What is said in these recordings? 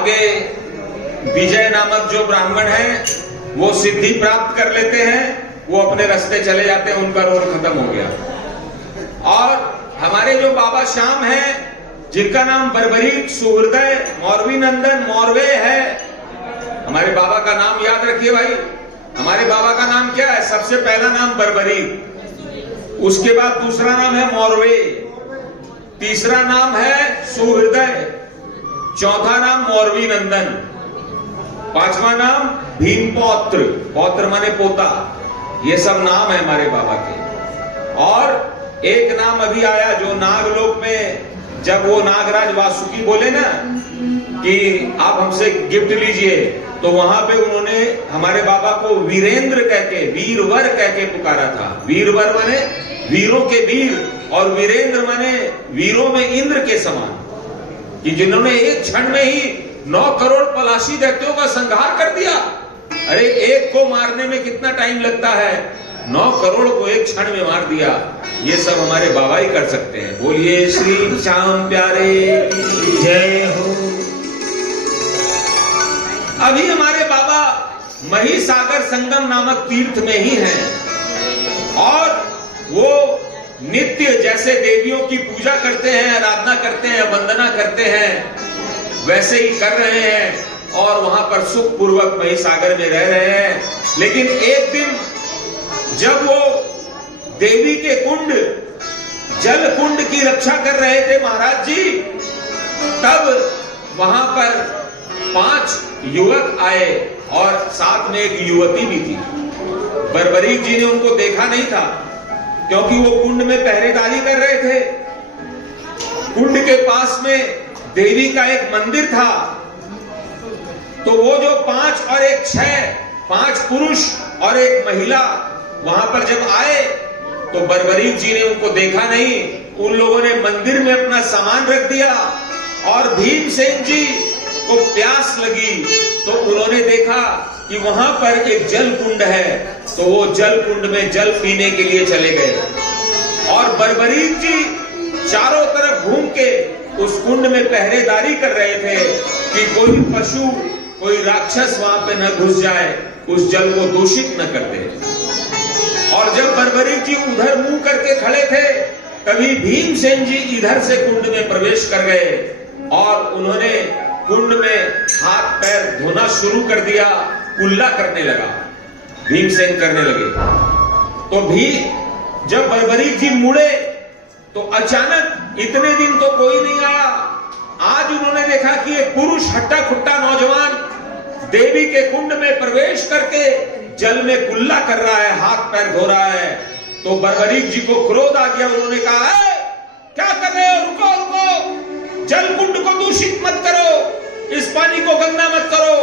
आगे विजय नामक जो ब्राह्मण है वो सिद्धि प्राप्त कर लेते हैं, वो अपने रास्ते चले जाते हैं, उनका रोल खत्म हो गया। और हमारे जो बाबा श्याम हैं, जिनका नाम बर्बरीक सुहृदय मौरवी नंदन मौरवे है, हमारे बाबा का नाम याद रखिए भाई। हमारे बाबा का नाम क्या है? सबसे पहला नाम बर्बरीक, उसके बाद दूसरा नाम है मौरवे, तीसरा नाम है सुहृदय, चौथा नाम मौरवी नंदन, पांचवा नाम भीम पौत्र, पौत्र माने पोता। ये सब नाम है हमारे बाबा के। और एक नाम अभी आया जो नागलोक में, जब वो नागराज वासुकी बोले ना कि आप हमसे गिफ्ट लीजिए, तो वहां पे उन्होंने हमारे बाबा को वीरेंद्र कहके, वीरवर कहके पुकारा था। वीरवर माने वीरों के वीर, और वीरेंद्र माने वीरों में इंद्र के समान, कि जिन्होंने एक क्षण में ही 9 करोड़ पलाशी दैत्यों का संहार कर दिया। अरे एक को मारने में कितना टाइम लगता है, 9 करोड़ को एक क्षण में मार दिया। ये सब हमारे बाबा ही कर सकते हैं। बोलिए श्री श्याम प्यारे की जय हो। अभी हमारे बाबा महिसागर संगम नामक तीर्थ में ही हैं, और वो नित्य जैसे देवियों की पूजा करते हैं, आराधना करते हैं, वंदना करते हैं, वैसे ही कर रहे हैं, और वहां पर सुख पूर्वक महिसागर में रह रहे हैं। लेकिन एक दिन जब वो देवी के कुंड, जल कुंड की रक्षा कर रहे थे महाराज जी, तब वहां पर 5 युवक आए और साथ में एक युवती भी थी। बर्बरीक जी ने उनको देखा नहीं था, क्योंकि वो कुंड में पहरेदारी कर रहे थे। कुंड के पास में देवी का एक मंदिर था, तो वो जो 5 और 1 6, 5 पुरुष और 1 महिला वहां पर जब आए, तो बर्बरीक जी ने उनको देखा नहीं। उन लोगों ने मंदिर में अपना सामान रख दिया, और भीमसेन जी को प्यास लगी, तो उन्होंने देखा कि वहां पर एक जल कुंड है, तो वो जल कुंड में जल पीने के लिए चले गए। और बर्बरीक जी चारों तरफ घूम के उस कुंड में पहरेदारी कर रहे थे कि कोई पशु, कोई राक्षस वहां पे न घुस जाए, उस जल को दूषित न कर दे। और जब बर्बरीक जी उधर मुंह करके खड़े थे, तभी भीमसेन जी इधर से कुंड में प्रवेश कर गए, और उन्होंने कुंड में हाथ पैर धोना शुरू कर दिया, कुल्ला करने लगा, भीमसेन करने लगे। तो भी जब बर्बरीक जी मुड़े, तो अचानक इतने दिन तो कोई नहीं आया, आज उन्होंने देखा कि एक पुरुष हट्टा खुट्टा नौजवान देवी के कुंड में प्रवेश करके जल में कुल्ला कर रहा है, हाथ पैर धो रहा है। तो बर्बरीक जी को क्रोध आ गया। उन्होंने कहा, क्या कर रहे हो, रुको रुको, जल कुंड को दूषित मत करो, इस पानी को गंदा मत करो,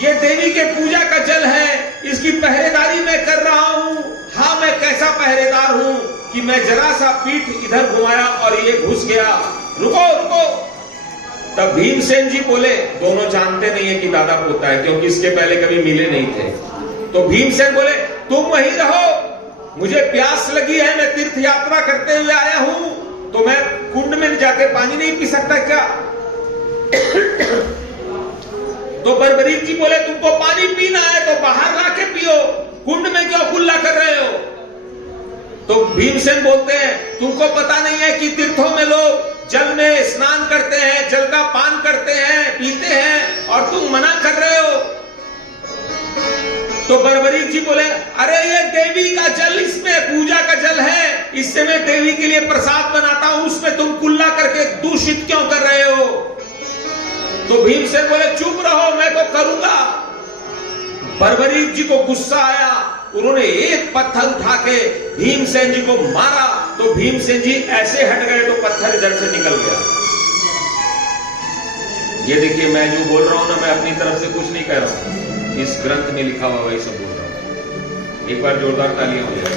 ये देवी के पूजा का जल है, इसकी पहरेदारी मैं कर रहा हूं। हाँ, मैं कैसा पहरेदार हूं कि मैं जरा सा पीठ इधर घुमाया और ये घुस गया, रुको रुको। तब भीमसेन जी बोले, दोनों जानते नहीं है कि दादा पोता है, क्योंकि इसके पहले कभी मिले नहीं थे। तो भीमसेन बोले, तुम वहीं रहो, मुझे प्यास लगी है, मैं तीर्थ यात्रा करते हुए आया हूं, तो मैं कुंड में जाके पानी नहीं पी सकता क्या? तो बर्बरीक जी बोले, तुमको पानी पीना है तो बाहर लाके पियो, कुंड में क्यों कुल्ला कर रहे हो? तो भीमसेन बोलते हैं, तुमको पता नहीं है कि तीर्थों में लोग जल में स्नान करते हैं, जल का पान करते हैं, पीते हैं, और तुम मना कर रहे हो। तो बर्बरीक जी बोले, अरे ये देवी का जल, इसमें पूजा का जल है, इससे मैं देवी के लिए प्रसाद बनाता हूं, उसमें तुम कुल्ला करके दूषित क्यों कर रहे हो? तो भीमसेन बोले, चुप रहो, मैं तो करूंगा। बर्बरीक जी को गुस्सा आया, उन्होंने एक पत्थर उठा के भीमसेन जी को मारा, तो भीमसेन जी ऐसे हट गए तो पत्थर इधर से निकल गया। ये देखिए, मैं जो बोल रहा हूं ना, मैं अपनी तरफ से कुछ नहीं कह रहा हूं, इस ग्रंथ में लिखा हुआ वही सब बोल रहा हूं। एक बार जोरदार तालियां हो जाए।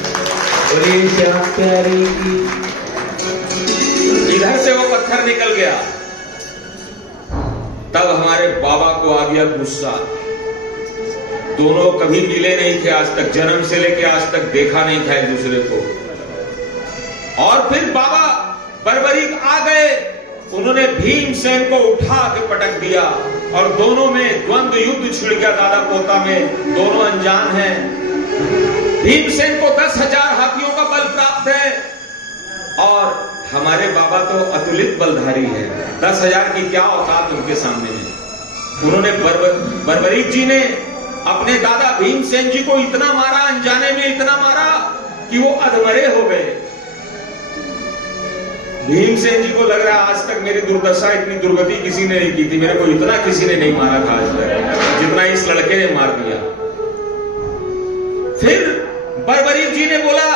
इधर से वो पत्थर निकल गया। तब हमारे बाबा को आ गया गुस्सा। दोनों कभी मिले नहीं थे आज तक, जन्म से लेके आज तक देखा नहीं था एक दूसरे को। और फिर बाबा बर्बरीक आ गए, उन्होंने भीमसेन को उठा के पटक दिया। और दोनों में द्वंद्व युद्ध छिड़ गया दादा पोता में, दोनों अनजान हैं। भीमसेन को 10,000 हाथियों का बल प्राप्त है और हमारे बाबा तो अतुलित बलधारी है। 10,000 की क्या औकात उनके सामने में। उन्होंने बर्बरीक जी ने अपने दादा भीमसेन जी को इतना मारा, अनजाने में इतना मारा कि वो अधमरे हो गए। भीमसेन जी को लग रहा है आज तक मेरी दुर्दशा, इतनी दुर्गति किसी ने नहीं की थी, मेरे को इतना किसी ने नहीं मारा था आज तक जितना इस लड़के ने मार दिया। फिर बर्बरीक जी ने बोला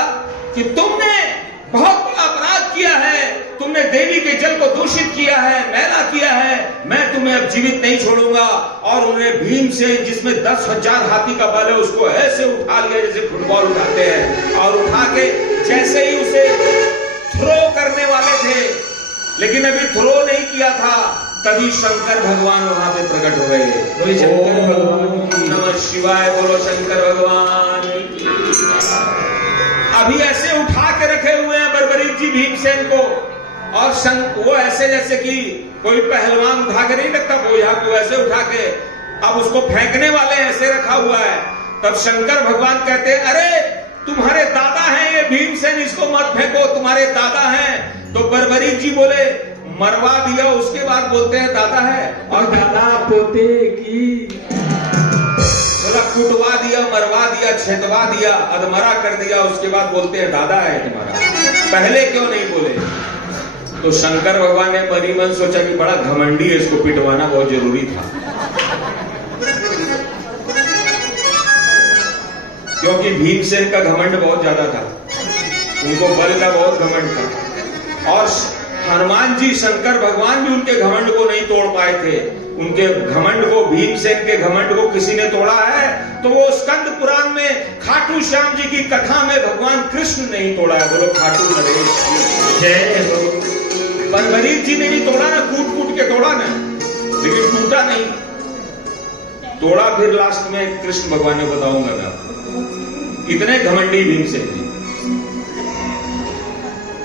कि तुमने बहुत बड़ा अपराध किया है, तुमने देवी के जल को दूषित किया है, मैला किया है, मैं तुम्हें अब जीवित नहीं छोड़ूंगा। और उन्होंने भीमसेन जिसमें 10,000 हाथी का बल है उसको ऐसे उठा लिया जैसे फुटबॉल उठाते हैं, और उठा के जैसे ही उसे थ्रो करने वाले थे, लेकिन अभी थ्रो नहीं किया था, तभी शंकर भगवान वहां पे प्रकट हो गए। ओम नमः शिवाय, बोलो शंकर भगवान। अभी ऐसे उठा के रखे हुए हैं बर्बरीक जी भीमसेन को, और वो ऐसे जैसे कि कोई पहलवान उठा के नहीं रखता बोझा को, ऐसे उठा के अब उसको फेंकने वाले ऐसे रखा हुआ है। तब शंकर भगवान कहते हैं, अरे तुम्हारे दादा हैं ये भीमसेन, इसको मत फेंको, तुम्हारे दादा हैं। तो बर्बरीक जी बोले मरवा दिया, उसके बाद बोलते हैं दादा है, और दादा पोते की बोला कुटवा दिया, मरवा दिया, छेदवा दिया, अधमरा कर दिया, उसके बाद बोलते हैं दादा है तुम्हारा, पहले क्यों नहीं बोले। तो शंकर भगवान ने मनी मन सोचा कि बड़ा घमंडी है, इसको पिटवाना बहुत जरूरी था, क्योंकि भीमसेन का घमंड बहुत ज्यादा था, उनको बल का बहुत घमंड था। और हनुमान जी, शंकर भगवान भी उनके घमंड को नहीं तोड़ पाए थे। उनके घमंड को, भीमसेन के घमंड को किसी ने तोड़ा है तो वो स्कंद पुराण में खाटू श्याम जी की कथा में भगवान कृष्ण नहीं तोड़ा है। बोलो खाटू नरेश जय हो। बर्बरीक जी ने नहीं तोड़ा ना, कूट कूट के तोड़ा ना, लेकिन टूटा नहीं, तोड़ा फिर लास्ट में कृष्ण भगवान ने, बताऊंगा मैं आपको। इतने घमंडी भीमसेन जी।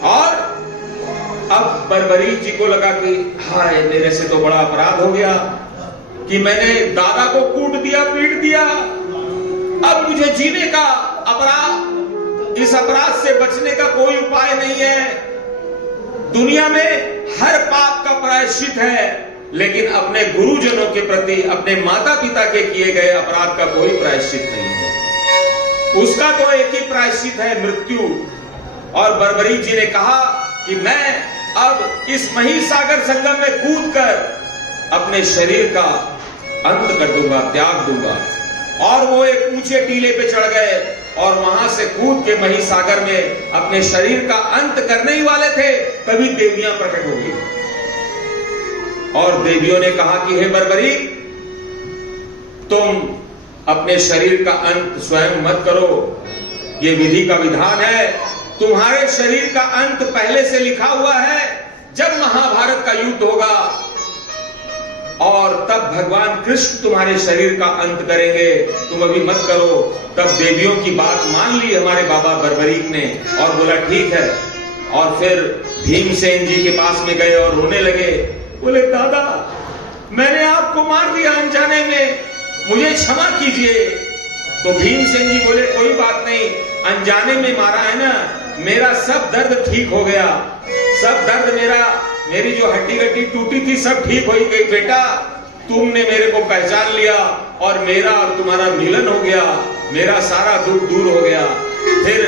और अब बर्बरीक जी को लगा कि हाय मेरे से तो बड़ा अपराध हो गया कि मैंने दादा को कूट दिया, पीट दिया, अब मुझे जीने का अपराध, इस अपराध से बचने का कोई उपाय नहीं है। दुनिया में हर पाप का प्रायश्चित है, लेकिन अपने गुरुजनों के प्रति, अपने माता पिता के किए गए अपराध का कोई प्रायश्चित नहीं है। उसका तो एक ही प्रायश्चित है, मृत्यु। और बर्बरीक जी ने कहा कि मैं अब इस महिसागर संगम में कूदकर अपने शरीर का अंत कर दूंगा, त्याग दूंगा। और वो एक ऊंचे टीले पे चढ़ गए और वहां से कूद के महिसागर में अपने शरीर का अंत करने ही वाले थे, तभी देवियां प्रकट हो गई। और देवियों ने कहा कि हे बर्बरीक, तुम अपने शरीर का अंत स्वयं मत करो, ये विधि का विधान है। तुम्हारे शरीर का अंत पहले से लिखा हुआ है, जब महाभारत का युद्ध होगा और तब भगवान कृष्ण तुम्हारे शरीर का अंत करेंगे, तुम अभी मत करो। तब देवियों की बात मान ली हमारे बाबा बर्बरीक ने और बोला ठीक है। और फिर भीमसेन जी के पास में गए और रोने लगे, बोले दादा मैंने आपको मार दिया अनजाने में, मुझे क्षमा कीजिए। तो भीमसेन जी बोले कोई बात नहीं, अनजाने में मारा है ना, मेरा सब दर्द ठीक हो गया, सब दर्द मेरी जो हड्डी गड्डी टूटी थी सब ठीक हो गई बेटा, तुमने मेरे को पहचान लिया और मेरा और तुम्हारा मिलन हो गया, मेरा सारा दुख दूर हो गया। फिर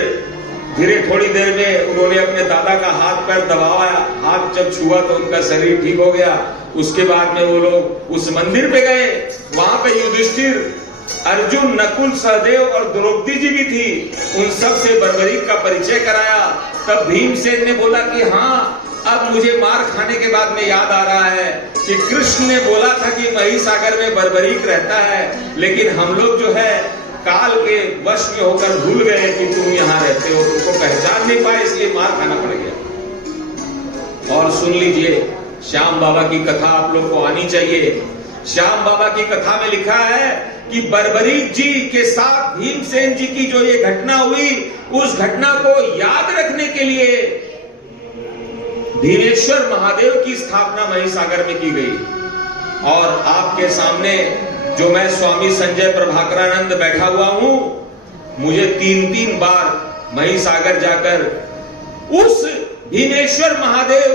धीरे थोड़ी देर में उन्होंने अपने दादा का हाथ पैर दबाया, हाथ जब छुआ तो उनका शरीर ठीक हो गया। उसके बाद में वो लोग उस मंदिर पे गए, वहां पे युधिष्ठिर, अर्जुन, नकुल, सहदेव और द्रौपदी जी भी थी, उन सब से बर्बरीक का परिचय कराया। तब भीमसेन ने बोला कि हाँ, अब मुझे मार खाने के बाद में याद आ रहा है कि कृष्ण ने बोला था कि महिसागर में बर्बरीक रहता है, लेकिन हम लोग जो है काल के वश में होकर भूल गए कि तुम यहाँ रहते हो, तुमको पहचान नहीं पाए, इसलिए मार खाना पड़ गया। और सुन लीजिए, श्याम बाबा की कथा आप लोग को आनी चाहिए। श्याम बाबा की कथा में लिखा है कि बर्बरीक जी के साथ भीमसेन जी की जो ये घटना हुई, उस घटना को याद रखने के लिए भीमेश्वर महादेव की स्थापना महिसागर में की गई। और आपके सामने जो मैं स्वामी संजय प्रभाकरानंद बैठा हुआ हूं, मुझे 3-3 बार महिसागर जाकर उस भीमेश्वर महादेव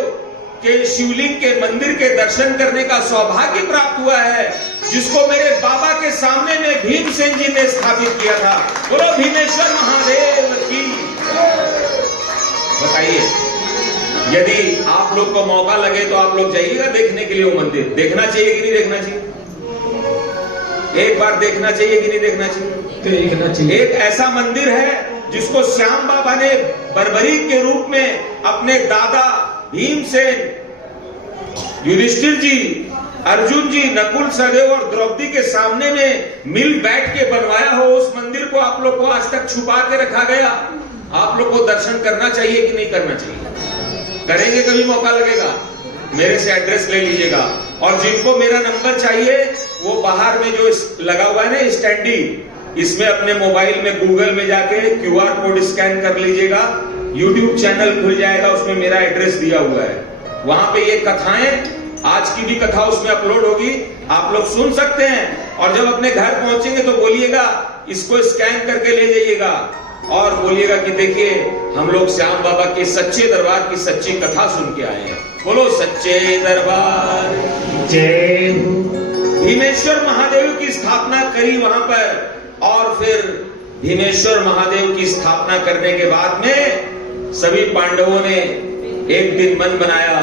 के शिवलिंग के मंदिर के दर्शन करने का सौभाग्य प्राप्त हुआ है, जिसको मेरे बाबा के सामने में भीमसेन जी ने स्थापित किया था। बोलो भीमेश्वर महादेव की। बताइए, यदि आप लोग को मौका लगे तो आप लोग जाइएगा देखने के लिए वो मंदिर। देखना चाहिए कि नहीं देखना चाहिए? एक बार देखना चाहिए कि नहीं देखना चाहिए? देखना चाहिए। एक ऐसा मंदिर है जिसको श्याम बाबा ने बर्बरीक के रूप में अपने दादा भीमसेन, युधिष्ठिर जी, अर्जुन जी, नकुल, सहदेव और द्रौपदी के सामने में मिल बैठ के बनवाया हो। उस मंदिर को आप लोग को आज तक छुपा के रखा गया। आप लोग को दर्शन करना चाहिए कि नहीं करना चाहिए? करेंगे, कभी मौका लगेगा मेरे से एड्रेस ले लीजिएगा। और जिनको मेरा नंबर चाहिए वो बाहर में जो लगा हुआ है ना स्टैंडी, इसमें अपने मोबाइल में गूगल में जाके QR कोड स्कैन कर लीजिएगा। YouTube चैनल खुल जाएगा, उसमें मेरा एड्रेस दिया हुआ है। वहां पे ये कथाएं, आज की भी कथा उसमें अपलोड होगी, आप लोग सुन सकते हैं। और जब अपने घर पहुंचेंगे तो बोलिएगा, इसको स्कैन करके ले जाइएगा और बोलिएगा कि देखिए हम लोग श्याम बाबा के सच्चे दरबार की सच्ची कथा सुन के आए हैं। बोलो सच्चे दरबार जय। भीमेश्वर महादेव की स्थापना करी वहां पर, और फिर भीमेश्वर महादेव की स्थापना करने के बाद में सभी पांडवों ने एक दिन मन बनाया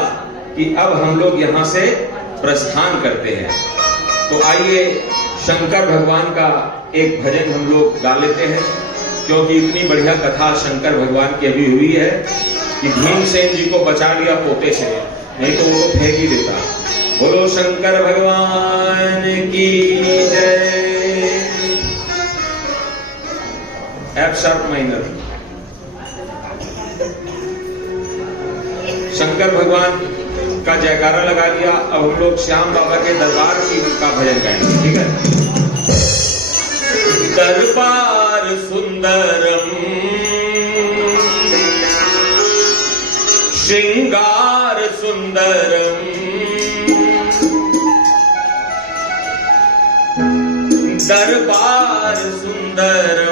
कि अब हम लोग यहां से प्रस्थान करते हैं। तो आइए शंकर भगवान का एक भजन हम लोग गा लेते हैं, क्योंकि इतनी बढ़िया कथा शंकर भगवान की अभी हुई है कि भीमसेन जी को बचा लिया पोते से, नहीं तो वो फेंक ही देता। बोलो शंकर भगवान की जय। F sharp minor. शंकर भगवान का जयकारा लगा लिया। अब हम लोग श्याम बाबा के दरबार का भजन गाएंगे, ठीक है? दरबार सुंदरम श्रृंगार सुंदरम, दरबार सुंदरम